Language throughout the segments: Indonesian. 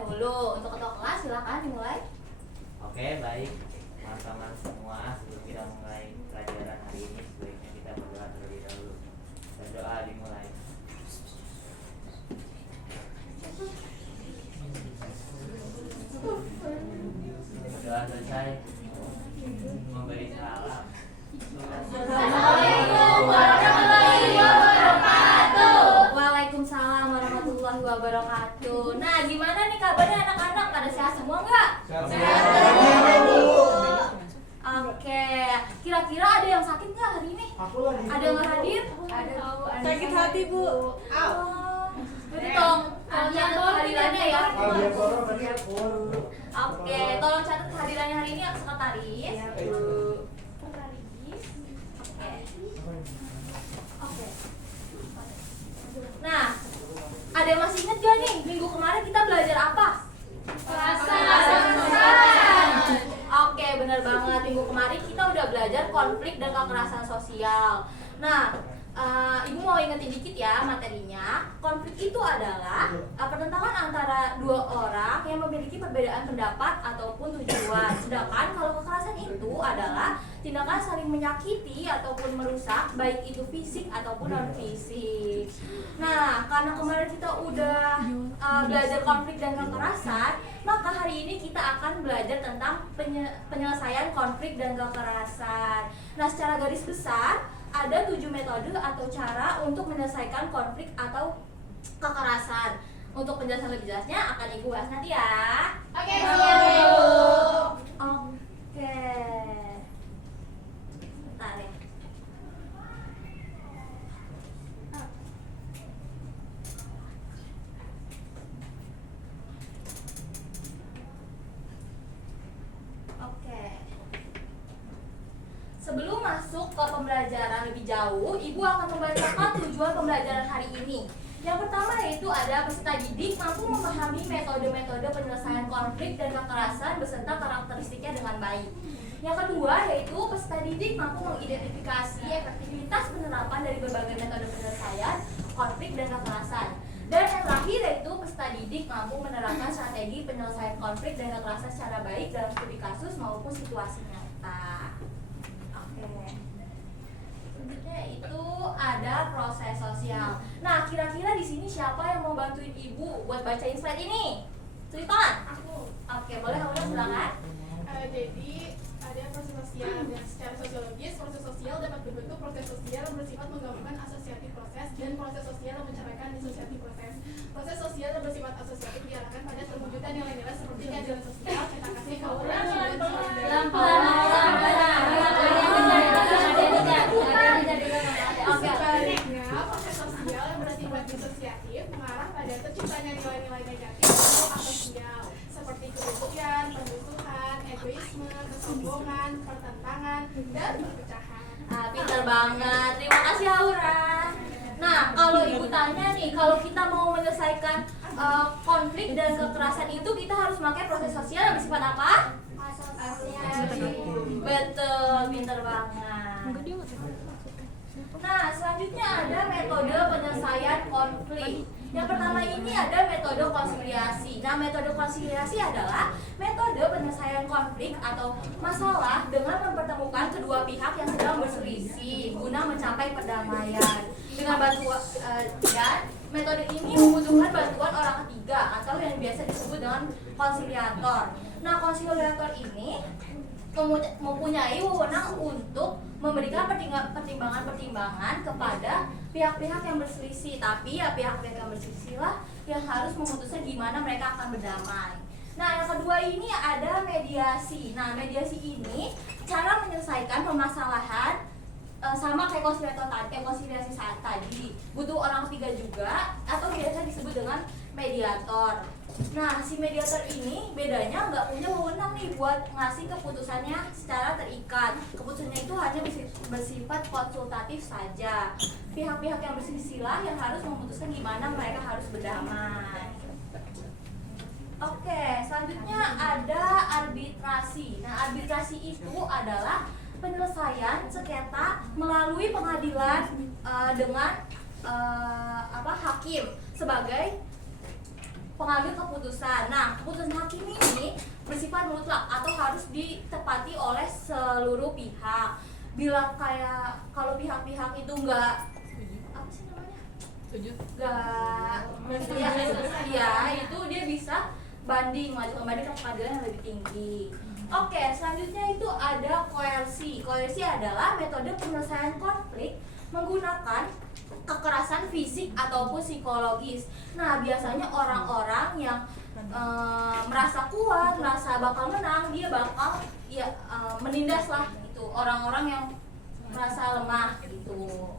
dahulu. Untuk ketua kelas silakan dimulai. Oke, baik teman-teman semua, sebelum kita mulai pelajaran hari ini sebaiknya kita berdoa terlebih dahulu. Berdoa dimulai. Berdoa selesai, memberi salam. Assalamualaikum warahmatullahi wabarakatuh. Waalaikumsalam warahmatullahi wabarakatuh. Nah, gimana nih kabarnya anak-anak? Pada sehat semua nggak? Sehat. Oke, kira-kira ada yang sakit nggak hari ini? Ada yang nggak hadir? Ada Sakit hati, Bu. Berarti tolong catat kehadirannya ya. Oke, tolong catat kehadirannya hari ini sekretaris. Oke. Nah, ada yang masih ingat gak nih minggu kemarin kita belajar apa? Kekerasan. Oke, benar banget. Minggu kemarin kita udah belajar konflik dan kekerasan sosial. Nah, Ibu mau ingetin dikit ya materinya. Konflik itu adalah pertentangan antara dua orang yang memiliki perbedaan pendapat ataupun tujuan. Sedangkan kalau kekerasan itu adalah tindakan saling menyakiti ataupun merusak, baik itu fisik ataupun non fisik. Nah, karena kemarin kita udah belajar konflik dan kekerasan, maka hari ini kita akan belajar tentang penyelesaian konflik dan kekerasan. Nah, secara garis besar ada 7 metode atau cara untuk menyelesaikan konflik atau kekerasan. Untuk penjelasan lebih jelasnya akan Ibu bahas nanti ya. Oke. Oke. Bentar ya. Oke. Sebelum masuk ke pembelajaran lebih jauh, Ibu akan membacakan tujuan pembelajaran hari ini. Yang pertama yaitu ada peserta didik mampu memahami metode-metode penyelesaian konflik dan kekerasan beserta karakteristiknya dengan baik. Yang kedua yaitu peserta didik mampu mengidentifikasi efektivitas penerapan dari berbagai metode penyelesaian konflik dan kekerasan. Dan yang terakhir yaitu peserta didik mampu menerapkan strategi penyelesaian konflik dan kekerasan secara baik dalam studi kasus maupun situasi nyata. Selanjutnya itu ada proses sosial. Nah, kira-kira di sini siapa yang mau bantuin Ibu buat bacain slide ini? Sultan? Aku. Oke, boleh kamu silakan. Jadi ada proses sosial dan secara sosiologis proses sosial dapat berbentuk proses sosial yang bersifat menggabungkan asosiatif proses dan proses sosial yang mencerahkan disosiatif proses. Proses sosial yang bersifat asosiatif diarahkan pada terwujudan nilai-nilai seperti keadilan sosial, cinta kasih, keadilan, dan sebaliknya, proses sosial yang bersifat disosiatif mengarah pada terciptanya nilai-nilai negatif atau asosial seperti kebencian, permusuhan, egoisme, kesombongan, pertentangan, dan perpecahan. Pintar banget. Terima kasih Aura. Nah, kalau Ibu tanya nih, kalau kita mau menyelesaikan konflik dan kekerasan itu kita harus pakai proses sosial yang bersifat apa? Betul, pintar banget. Nah, selanjutnya ada metode penyelesaian konflik. Yang pertama ini ada metode konsiliasi. Nah, metode konsiliasi adalah metode penyelesaian konflik atau masalah dengan mempertemukan kedua pihak yang sedang berselisih guna mencapai perdamaian. Dengan bantuan dan metode ini membutuhkan bantuan orang ketiga atau yang biasa disebut dengan konsiliator. Nah, konsiliator ini mempunyai wewenang untuk memberikan pertimbangan-pertimbangan kepada pihak-pihak yang berselisih. Tapi ya pihak-pihak yang berselisih lah yang harus memutuskan gimana mereka akan berdamai. Nah, yang kedua ini ada mediasi. Nah, mediasi ini cara menyelesaikan permasalahan sama kayak konsiliasi saat tadi. Butuh orang ketiga juga atau biasa disebut dengan mediator. Nah, si mediator ini bedanya nggak punya wewenang nih buat ngasih keputusannya secara terikat. Keputusannya itu hanya bersifat konsultatif saja. Pihak-pihak yang berselisih lah yang harus memutuskan gimana mereka harus berdamai. Oke, selanjutnya ada arbitrasi. Nah, arbitrasi itu adalah penyelesaian sengketa melalui pengadilan dengan hakim sebagai pengambil keputusan. Nah, keputusan hakim ini bersifat mutlak atau harus ditepati oleh seluruh pihak. Bila kayak kalau pihak-pihak itu nggak apa sih namanya? Ya itu dia bisa mengajukan banding ke pengadilan yang lebih tinggi. Oke, selanjutnya itu ada koersi. Koersi adalah metode penyelesaian konflik menggunakan kekerasan fisik ataupun psikologis. Nah, biasanya orang-orang yang merasa kuat, merasa bakal menang, dia bakal menindas lah itu orang-orang yang merasa lemah gitu.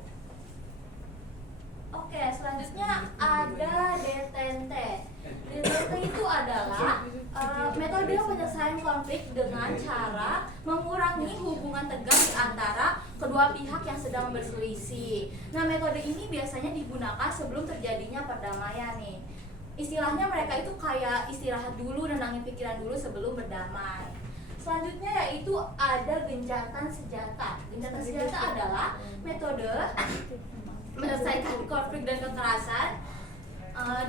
Oke, selanjutnya ada detente. Detente itu adalah metode penyelesaian konflik dengan cara mengurangi hubungan tegang di antara kedua pihak yang sedang berselisih. Nah, metode ini biasanya digunakan sebelum terjadinya perdamaian nih. Istilahnya mereka itu kayak istirahat dulu, nenangin pikiran dulu sebelum berdamai. Selanjutnya yaitu ada gencatan senjata. Gencatan senjata adalah metode menyelesaikan konflik dan kekerasan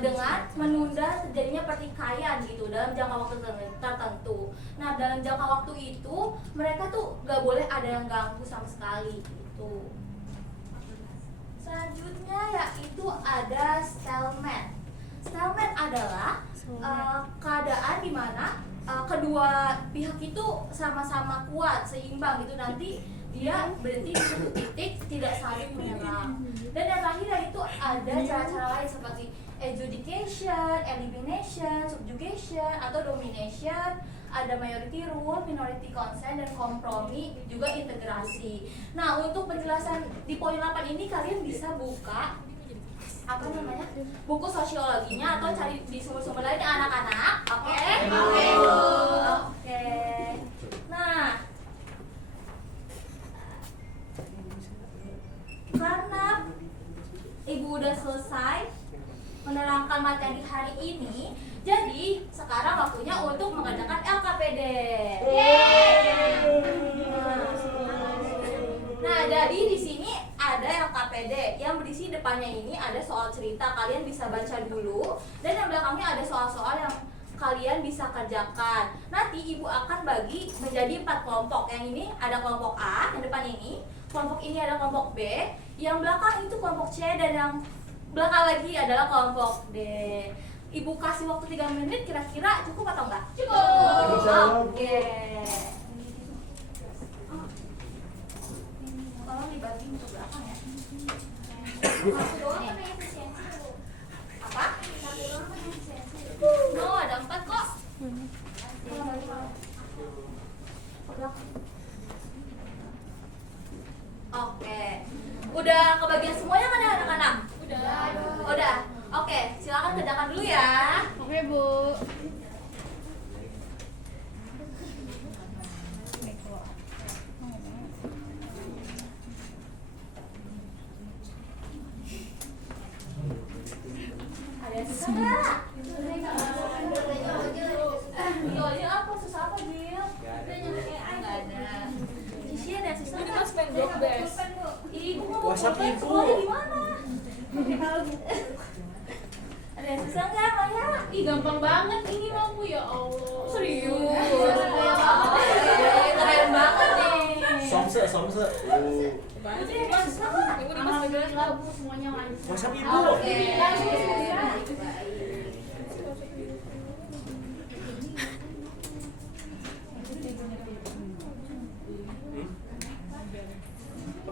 dengan menunda terjadinya pertikaian gitu dalam jangka waktu tertentu. Nah, dalam jangka waktu itu mereka tuh gak boleh ada yang ganggu sama sekali gitu. Selanjutnya yaitu ada stalemate. Stalemate adalah keadaan di mana kedua pihak itu sama-sama kuat, seimbang gitu, nanti dia berhenti di satu titik, tidak saling menyerang. Dan yang terakhir yaitu ada cara-cara lain seperti adjudication, elimination, subjugation, atau domination, ada majority rule, minority consent, dan kompromi, juga integrasi. Nah, untuk penjelasan di poin 8 ini kalian bisa buka buku sosiologinya atau cari di sumber-sumber lain anak-anak. Oke? Oke. Nah, karena ibu udah selesai menerangkan materi hari ini, jadi sekarang waktunya untuk mengadakan LKPD. Nah, jadi di sini ada LKPD yang berisi depannya ini ada soal cerita, kalian bisa baca dulu, dan yang belakangnya ada soal-soal yang kalian bisa kerjakan. Nanti ibu akan bagi menjadi 4 kelompok. Yang ini ada kelompok A, yang depan ini. Kelompok ini ada kelompok B, yang belakang itu kelompok C, dan yang belakang lagi adalah kelompok D. Ibu kasih waktu 3 menit, kira-kira cukup atau enggak? Cukup. Oke. Tolong dibagi untuk belakang ya. Satu doang kan efisiensi. Apa? Satu doang kan efisiensi. No, ada 4 kok. Oke. Udah kebagian semuanya kan ya anak-anak? Udah. Oke, silakan kerjakan dulu ya. Oke, Bu. Ada yang susah nggak? Iya, apa susah apa, Gil? Nggak ada. Cici ada yang susah nggak? Ibu mau WhatsApp buka ibu. sekolahnya di mana? Ada yang susah nggak, Maya? Ih, gampang banget ini mah, Bu, ya Allah. Serius? Keren banget nih. Somse. Ini yang susah nggak? Alhamdulillah, Bu, semuanya lancar. WhatsApp ibu. Oke.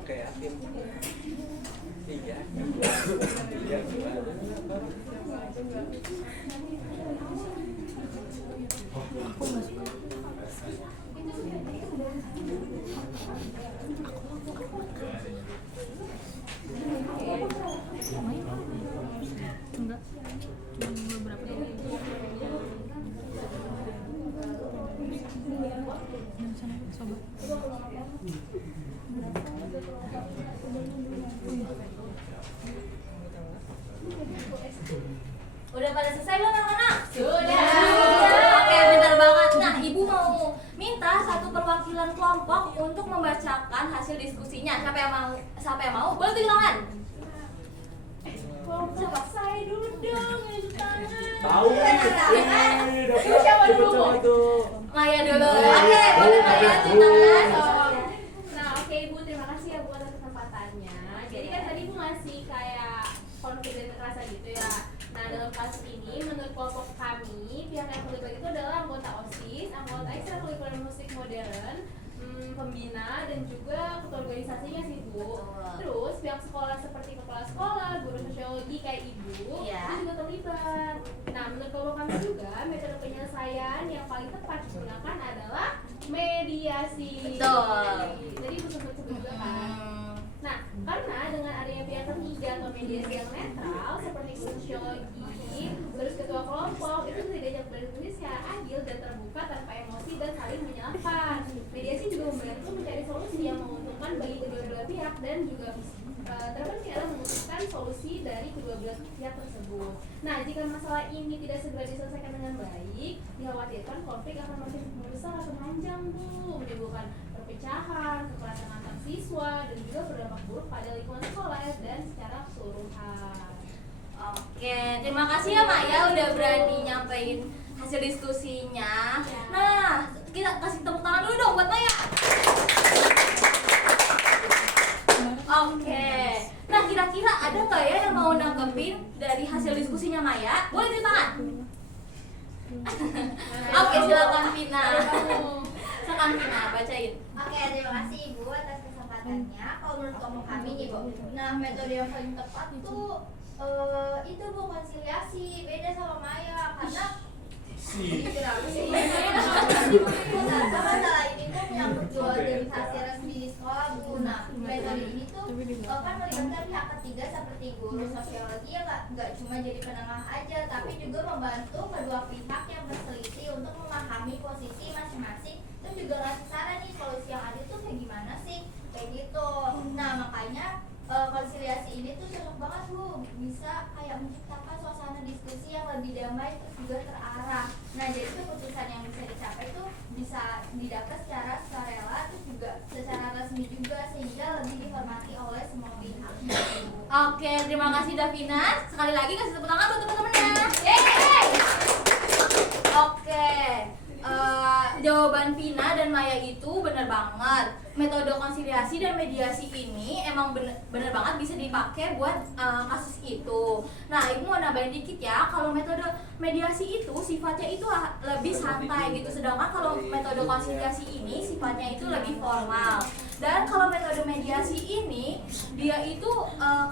Oke ya. Iya. Udah pada selesai belum anak-anak? Sudah. Oke, bentar banget. Nah, ibu mau minta satu perwakilan kelompok untuk membacakan hasil diskusinya. Siapa yang mau? Boleh tuh tangan. Coba saya dulu dong, nunjuk tangan. Tahu nih. Ibu siapa dulu, Bu? Coba tuh. Maya dulu. Oke, Oke, boleh Maya nunjuk tangan. Nah, oke Ibu, terima kasih ya Bu atas kesempatannya. Jadi kan tadi Ibu ngasih kayak konflik dan kekerasan gitu ya. Nah, dalam kasus ini menurut kelompok kami, pihak yang terlibat itu adalah anggota OSIS, anggota ekstrakurikuler musik modern, pembina dan juga ketua organisasinya sih Bu. Betul. Terus pihak sekolah seperti kepala sekolah, guru sosiologi kayak Ibu Iya. itu juga terlibat. Nah, menurut kelompok kami juga metode penyelesaian yang paling tepat digunakan adalah mediasi. Betul. Jadi Ibu sebut-sebut juga kan. Hmm. Nah, karena dengan adanya pihak ketiga atau mediasi yang netral seperti guru sosiologi, terus ketua kelompok itu bisa diajak berdiskusi secara adil dan terbuka tanpa emosi dan saling menyalahkan. Mediasi juga membantu mencari solusi yang menguntungkan bagi kedua belah pihak dan juga terpenting adalah memutuskan solusi dari kedua belah pihak tersebut. Nah, jika masalah ini tidak segera diselesaikan dengan baik, dikhawatirkan konflik akan makin membesar atau panjang Bu, menimbulkan perpecahan, kekerasan antar siswa dan juga berdampak buruk pada lingkungan sekolah dan secara keseluruhan. Oke, terima kasih ya Maya udah berani nyampein hasil diskusinya. Nah, kita kasih tepuk tangan dulu dong buat Maya. Oke, nah kira-kira ada nggak ya yang mau nanggepin dari hasil diskusinya Maya? Boleh tepuk tangan. Oke, silakan Vina. Silakan Vina, bacain. Oke, terima kasih Ibu atas kesempatannya. Kalau menurut kelompok kami nih Bu, nah metode yang paling tepat tuh itu Bu, konsiliasi. Beda sama Maya karena masalah ini tuh menyangkut dua organisasi resmi di sekolah Bu. Nah, metode ini tuh kan melibatkan pihak ketiga seperti guru sosiologi yang nggak cuma jadi penengah aja, tapi juga membantu kedua pihak yang berselisih untuk memahami posisi masing-masing dan juga ngasih saran nih solusi yang ada tuh kayak gimana sih, kayak gitu. Nah, makanya konsiliasi ini tuh cocok banget Bu, bisa kayak menciptakan suasana diskusi yang lebih damai terus juga terarah. Nah, jadi keputusan yang bisa dicapai itu bisa didapat secara sukarela terus juga secara resmi juga sehingga lebih dihormati oleh semua pihak. Oke, terima kasih Davina. Sekali lagi kasih tepuk tangan buat teman-temannya. Yeay! Oke, jawaban Vina dan Maya itu benar banget. Metode konsiliasi dan mediasi ini emang bener banget bisa dipakai buat kasus itu. Nah, Ibu mau nambahin dikit ya, kalau metode mediasi itu sifatnya itu lebih santai gitu, sedangkan kalau metode konsiliasi ini sifatnya itu lebih formal. Dan kalau metode mediasi ini dia itu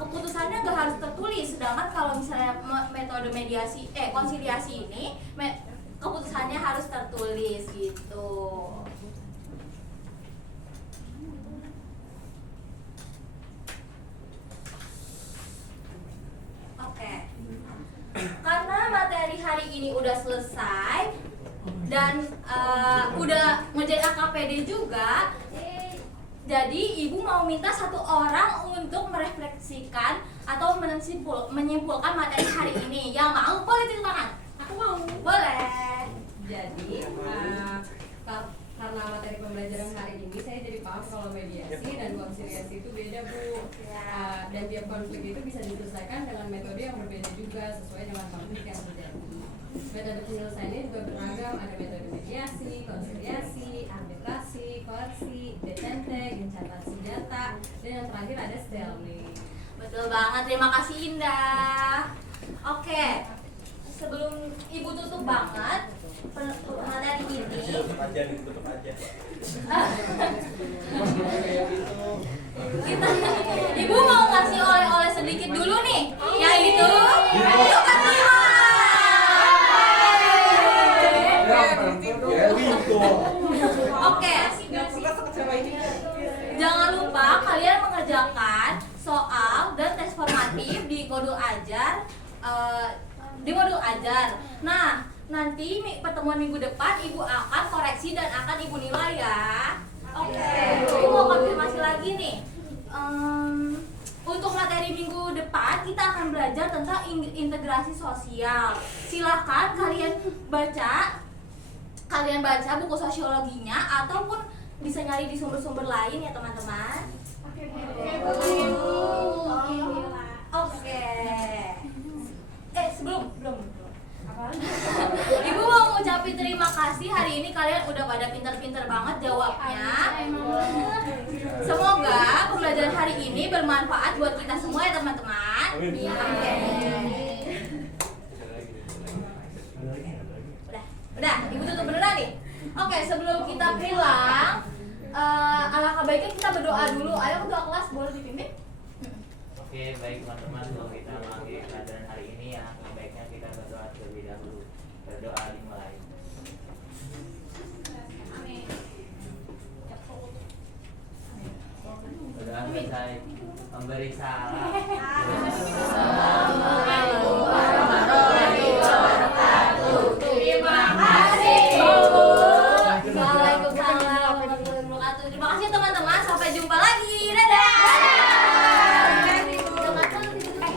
keputusannya nggak harus tertulis, sedangkan kalau misalnya metode mediasi konsiliasi ini keputusannya harus tertulis gitu. Oke. Karena materi hari ini udah selesai dan udah ngerjain AKPD juga, jadi Ibu mau minta satu orang untuk merefleksikan atau menyimpulkan materi hari ini. Yang mau boleh tepuk tangan. Aku mau. Boleh. Jadi karena materi pembelajaran hari ini saya jadi paham kalau mediasi dan konsiliasi itu beda Bu. Dan tiap konflik itu bisa diselesaikan dengan metode yang berbeda juga sesuai dengan konflik yang terjadi. Metode penyelesaiannya juga beragam, ada metode mediasi, konsiliasi, arbitrasi, koreksi, detente, gencatan senjata, dan yang terakhir ada stalemate. Betul banget, terima kasih Indah. Oke, sebelum Ibu tutup banget materi ini, Tutup aja nih, tutup aja. kita Ibu mau ngasih oleh-oleh sedikit dulu nih, yaitu Oke, jangan lupa kalian mengerjakan soal dan tes formatif di modul ajar. Nah, nanti pertemuan minggu depan Ibu akan koreksi dan akan Ibu nilai ya. Oke, Ibu mau konfirmasi lagi nih. Untuk materi minggu depan kita akan belajar tentang integrasi sosial. Silahkan kalian baca buku sosiologinya ataupun bisa nyari di sumber-sumber lain ya teman-teman. Oke, Bu. Oke. Sebelum. Ibu mau ngucapin terima kasih, hari ini kalian udah pada pintar-pintar banget jawabnya. Semoga pembelajaran hari ini bermanfaat buat kita semua ya teman-teman. Oke. Udah, ibu tutup beneran nih. Oke, sebelum kita pulang, alangkah baiknya kita berdoa dulu. Ayo ketua kelas boleh dipimpin? Oke, baik teman-teman, kalau kita mengakhiri pelajaran hari ini ya, baiknya kita berdoa terlebih dahulu. Berdoa dimulai. Berdoa selesai, memberi salam.